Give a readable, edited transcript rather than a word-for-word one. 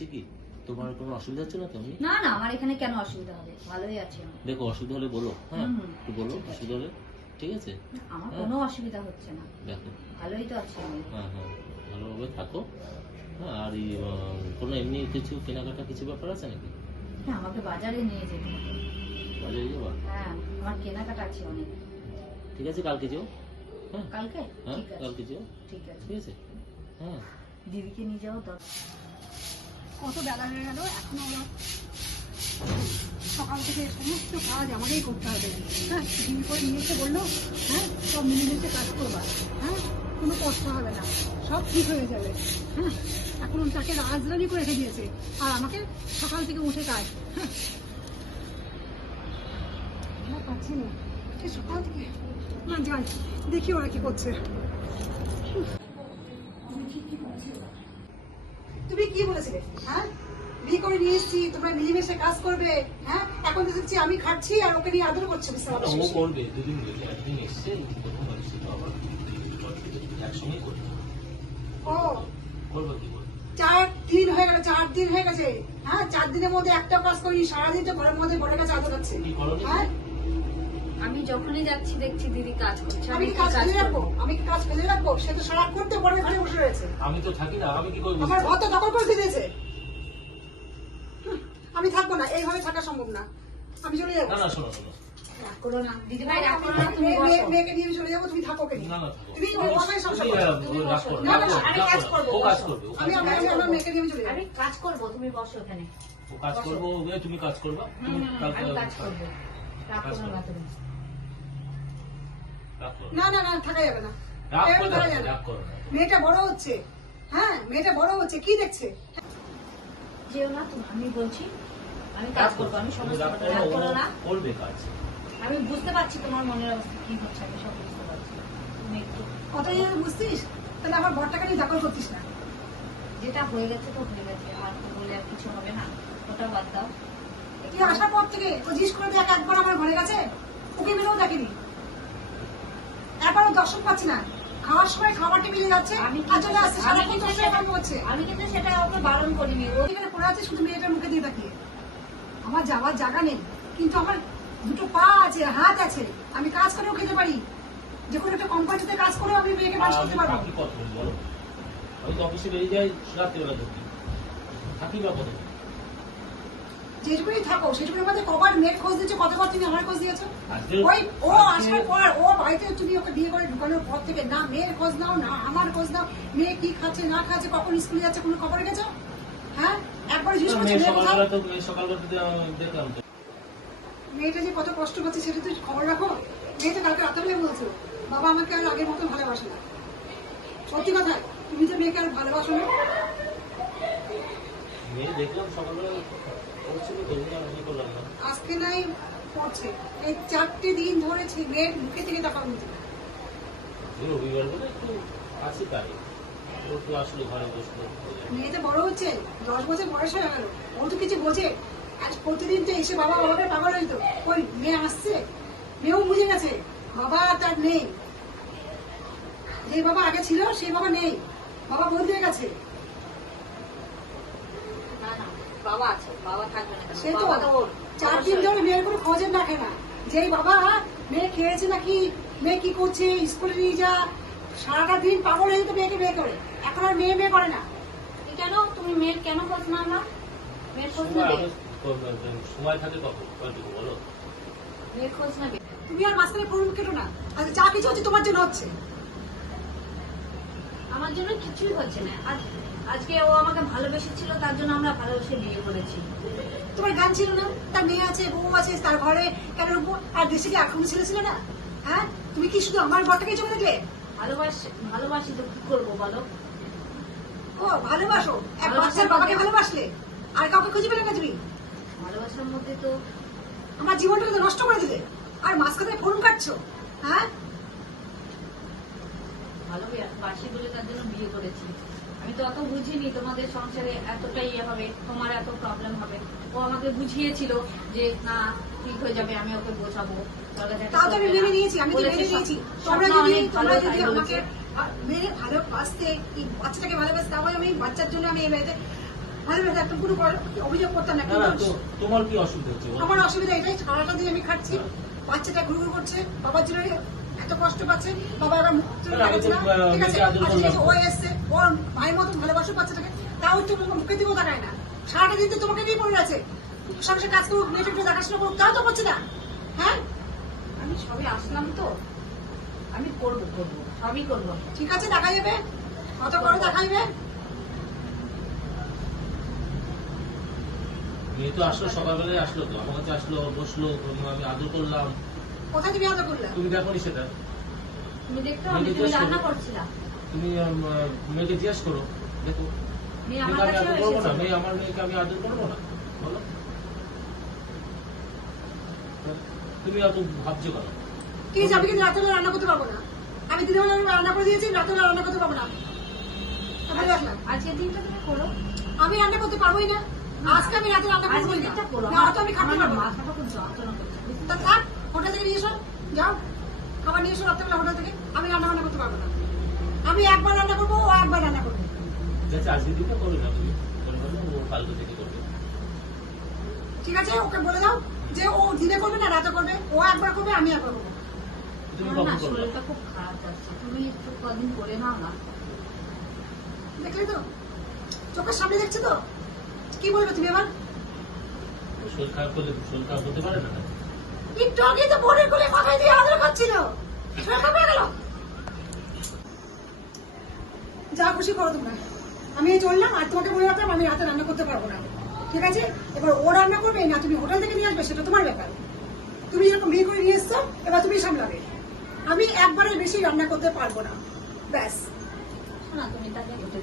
হচ্ছে কি, তোমার কোনো অসুবিধা হচ্ছে না তো? আমি না না, আমার এখানে কেন অসুবিধা হবে, ভালোই আছে আমি। দেখো, অসুবিধা হলে বলো, হ্যাঁ একটু বলো অসুবিধা হলে, ঠিক আছে? আমার কোনো অসুবিধা হচ্ছে না, দেখো ভালোই তো আছি আমি। হ্যাঁ হ্যাঁ, ভালোভাবে থাকো। হ্যাঁ, আর কোনো এমনি কিছু কেনাকাটা কিছু ব্যাপার আছে নাকি? হ্যাঁ, আমাকে বাজারে নিয়ে যেতে হবে। বাজারে যাবা? হ্যাঁ, আমার কেনাকাটা আছে অনেক। ঠিক আছে, কালকে যেও। হ্যাঁ কালকে? হ্যাঁ, ঠিক আছে, কালকে যেও, ঠিক আছে। ঠিক আছে? হ্যাঁ, দিদিকে নিয়ে যাও দরকার। কত বেলা হয়ে গেল, এখনো আমার সকাল থেকে সমস্ত কাজ আমাকেই করতে হবে। হ্যাঁ, দিদি করে নিয়ে এসে বললো, হ্যাঁ সব মিলেমিশে কাজ করবা, হ্যাঁ কোনো কষ্ট হবে না, সব ঠিক হয়ে যাবে। হ্যাঁ, এখন তাকে রাজরানি করে রেখে দিয়েছে, আর আমাকে সকাল থেকে উঠে কাজ। হ্যাঁ, আমার পাচ্ছি না, সে সকাল থেকে না যাই, দেখি ওরা কি করছে। তুমি কি বলেছিলে? হ্যাঁ, বিয়ে করে নিয়ে এসেছি, তোমরা মিলেমিশে কাজ করবে। হ্যাঁ, এখন তো দেখছি আমি খাচ্ছি আর ওকে নিয়ে আদর করছে। ও করবে, দুদিন গেলে একদিন এসছে, প্রথম এসছে তো আবার একসঙ্গে করবে। ও করবে কি করবে? 4 দিন হয়ে গেল, 4 দিন হয়ে গেছে। হ্যাঁ, 4 দিনের মধ্যে একটা কাজ করিনি, সারাদিন তো ঘরের মধ্যে বড়ের কাছে আদর হচ্ছে। কি করো? হ্যাঁ, আমি যখনই যাচ্ছি দেখছি দিদি কাজ করছে, আমি কি কাজ ফেলে রাখবো? আমি কি কাজ ফেলে রাখবো? সে তো সারা করতে বড়ের ঘরে বসে রয়েছে, আমি তো থাকি না, আমি কি করবো? আমার ঘর তো দখল করে দিয়েছে। আমি থাকবো না, এইভাবে থাকা সম্ভব না, আমি চলে যাবো। না না, শোনো শোনো, রাগ করো না দিদি ভাই, রাগ করো না, তুমি বসো। মেয়েকে নিয়ে চলে যাবো, তুমি থাকো কেন? না না, থাকো। তুমি ওর বাসায় সংসার করো। তুমি রাগ করো না, না, না, আমি কাজ করবো। ও কাজ করবে, ও আমি কাজ করবে। আমার মেয়েকে নিয়ে চলে যাবো। আমি কাজ করবো, তুমি বসো এখানে। ও কাজ করবো, তুমি কাজ করবা। তুমি কালকে আমি কাজ করবো, রাগ করো না তুমি। রাগ করো না না না, থাকা যাবে না, রাগ এরকম করো করা না, যাবে না। রাগ করো না। মেয়েটা বড় হচ্ছে। হ্যাঁ, মেয়েটা বড় হচ্ছে, কি দেখছে? যেও না তুমি, আমি বলছি আমি কাজ করবো, আমি সমস্ত রাগ করো না। করবে কাজ। আমি বুঝতে পারছি তোমার মনের অবস্থা কি হচ্ছে, আমি সব বুঝতে পারছি। তুমি একটু কথাই যদি বুঝতিস, তাহলে আমার ঘরটাকে নিয়ে দখল করতিস না। যেটা হয়ে গেছে তো হয়ে গেছে, আর তো বলে আর কিছু হবে না, ওটা বাদ দাও। তুই আসার পর থেকে ও জিজ্ঞেস করে দেখ একবার আমার ঘরে গেছে, ওকে মিলেও দেখেনি, একবারও দর্শন পাচ্ছি না। খাওয়ার সময় খাবার টেবিলে যাচ্ছে, আমি আর চলে আসছে, সারাক্ষণ তোর সাথে গল্প করছে। আমি কিন্তু সেটা ওকে বারণ করিনি, ও এখানে পড়ে আছে শুধু মেয়েটার মুখে দিয়ে তাকিয়ে। আমার যাওয়ার জায়গা নেই, কিন্তু আমার দুটো পা আছে, হাত আছে, আমি কাজ করেও খেতে পারি। যে কোনো একটা কোম্পানিতে কাজ করেও আমি মেয়েকে মানুষ করতে পারবো। থাকি কত বলো? আমি তো অফিসে বেরিয়ে যাই রাত্রিবেলা, থাকি বা কত? যেটুকুনি থাকো সেটুকুর মধ্যে কবার মেয়ের খোঁজ দিচ্ছ, কতবার তুমি আমার খোঁজ দিয়েছো? আজকে- ওই ও আসার পর, ও বাড়িতে তুমি ওকে বিয়ে করে ঢুকানোর পর থেকে না মেয়ের খোঁজ নাও, না আমার খোঁজ নাও। মেয়ে কি খাচ্ছে না খাচ্ছে, কখন স্কুলে যাচ্ছে, কোনো খবর রেখেছো? হ্যাঁ, একবার জিজ্ঞেস করছো মেয়ে মেয়ে কোথায়? সকালবেলা তো সকালবেলা দেখলাম তো। মেয়েটা যে কত কষ্ট পাচ্ছে সেটা তুই খবর রাখো? মেয়েটা কালকে রাত্রে বলছো, বাবা আমাকে আর আগের মতো ভালোবাসে না। সত্যি কথা, তুমি তো মেয়েকে আর ভালোবাসো না। মেয়ে দেখলাম সকালবেলা পড়ছিল, ধরুন আমি করলাম না। আজকে নাই পড়ছে, এই 4টে দিন ধরেছে মেয়ের মুখে থেকে টাকা বলছে। এই রবিবার বলে একটু আসি তাই, ও তো আসলে ঘরে বসলো। মেয়েটা বড় হচ্ছে, 10 বছর বয়স হয়ে গেল, ও তো কিছু বোঝে। আজ প্রতিদিন তো এসে বাবা বাবাকে পাগল হইতো, ওই মেয়ে আসছে, মেয়েও বুঝে গেছে বাবা তার নেই। যে বাবা আগে ছিল সেই বাবা নেই, বাবা বদলে গেছে। না না, বাবা আছে, বাবা থাকবে না কেন? সে তো বাবা তো ওর 4 দিন ধরে মেয়ের কোনো খোঁজের রাখে না। যেই বাবা মেয়ে খেয়েছে নাকি, মেয়ে কি করছে, স্কুলে নিয়ে যা, সারাটা দিন পাগল হয়ে তো মেয়েকে বিয়ে করে। এখন আর মেয়ে মেয়ে করে না। কেন তুমি মেয়ের কেন খোঁজ নাও না? মেয়ের খোঁজ সময় নেবে, সময় থাকে কখন কয়টুকু বলো? মেয়ের খোঁজ নেবে। তুমি আর মাঝখানে ফোন কেটো না, আজকে যা কিছু হচ্ছে তোমার জন্য হচ্ছে। আমার জন্য কিছুই হচ্ছে না, আজকে ও আমাকে ভালোবেসেছিল, তার জন্য আমরা ভালোবেসে বিয়ে করেছি। তোমার গান ছিল না, তার মেয়ে আছে, বউ আছে, তার ঘরে কেন রূপো? আর দেশে কি এখন ছেলে ছিল না? হ্যাঁ, তুমি কি শুধু আমার ঘরটাকেই চলে দেখলে? ভালোবাসি তো কি করবো বলো? ও ভালোবাসো, এক বাচ্চার বাবাকে ভালোবাসলে, আর কাউকে খুঁজে পেলে না তুমি? ভালোবাসার মধ্যে তো আমার জীবনটাকে তো নষ্ট করে দিলে, আর মাঝখানে ফোন কাটছো। হ্যাঁ, ভালোবাসি বলে তার জন্য বিয়ে করেছি। আমি তো অত বুঝিনি তোমাদের সংসারে এতটাই ইয়ে হবে, তোমার এত প্রবলেম হবে। ও আমাকে বুঝিয়েছিল যে না ঠিক হয়ে যাবে, আমি ওকে বোঝাবো। তাও তো আমি মেনে নিয়েছি, আমি তো মেনে নিয়েছি। তোমরা যদি আমাকে মেনে ভালোবাসতে, এই বাচ্চাটাকে ভালোবাসতে, তাও আমি বাচ্চার জন্য আমি এই বাড়িতে ভালো বেশ একদম কোনো অভিযোগ করতাম না। না না, কিন্তু তো তোমার কি অসুবিধা হচ্ছে বলো? আমার অসুবিধা এটাই, সারাটা দিন আমি খাচ্ছি, বাচ্চাটা ঘুরঘুর করছে, বাবার জন্য এত কষ্ট পাচ্ছে, বাবা এবার মুখ তুলে না, আমি তো, তাকাচ্ছে না। ঠিক আছে, মেয়েকে আদর আজকে করলাম। ও এসছে, ওর ভাইয়ের মতন ভালোবাসো বাচ্চাটাকে, তাও একটু মুখের দিকেও তাকায় না। সারাটা দিন তো তোমাকে নিয়ে পড়ে আছে, সংসার কাজ করুক, মেয়েটা একটু দেখাশোনা করুক, তাও তো করছে না। হ্যাঁ, আমি সবে আসলাম তো, আমি করবো সবই করবো। ঠিক আছে, দেখা যাবে, কত করে দেখা যাবে। মেয়ে তো আসলো, সকালবেলায় আসলো, তো আমার কাছে আসলো, বসলো, আমি আদর করলাম। কোথায় তুমি আদর করলে? তুমি দেখো নি সেটা? তুমি দেখতে হবে, তুমি রান্না করছিলাম। তুমি মেয়েকে জিজ্ঞেস করো, দেখো। মেয়ে মেয়েকে আমার আমি কাছেও আদর করবো না? এসেছে। আমার মেয়েকে আমি আদর করবো না? বলো। তুমি অত ভাবছো কেন? ঠিক আছে, আমি কিন্তু রাত্রেবেলা রান্না করতে পারবো না। আমি দিনের বেলা রান্না করে দিয়েছি, রাত্রেবেলা রান্না করতে পারবো না। আমি রাখলাম, আজকের দিনটা তুমি করো, আমি রান্না করতে পারবোই না। আজকে আমি রাতে রান্না করবোই আজকের না। দিনটা করো। না, অত আমি খাতে আমার পারবো না। মাথাটা খুব যন্ত্রণা করছে। তা থাক, হোটেল থেকে নিয়ে এসো, যাও খাবার নিয়ে এসো রাত্রেবেলা হোটেল থেকে। আমি রান্না বান্না করতে পারবো না। আমি একবার রান্না করবো, ও একবার রান্না করবে। আচ্ছা, আজকে দিনটা করবে না তুমি, করে বলো ও কালকে থেকে করবে। ঠিক আছে, ওকে বলে দাও যে ও দিনে করবে না রাতে করবে, ও একবার করবে, আমি একবার করবো। তুমি আমার না কখন করবে? শরীরটা খুব খারাপ যাচ্ছে, তুমি একটু কদিন করে নাও না। দেখলে তো, চোখের সামনে দেখছো তো, কি বলবে তুমি এবার? শরীর খারাপ করলে শরীর খারাপ হতে পারে না? একটু আগে তো বোনের কোলে মাথায় দিয়ে আদর খাচ্ছিল, শরীর খারাপ হয়ে গেল। যা খুশি করো তোমরা, আমি এই চললাম। আর তোমাকে বলে রাখলাম আমি রাতে রান্না করতে পারবো না, ঠিক আছে? এবার ও রান্না করবে না তুমি হোটেল থেকে নিয়ে আসবে, সেটা তোমার ব্যাপার। তুমি যেরকম বিয়ে করে নিয়ে এসছো, এবার তুমি সামলাবে। আমি একবারের বেশি রান্না করতে পারবো না, ব্যাস। না, তুমি তাকে হোটেল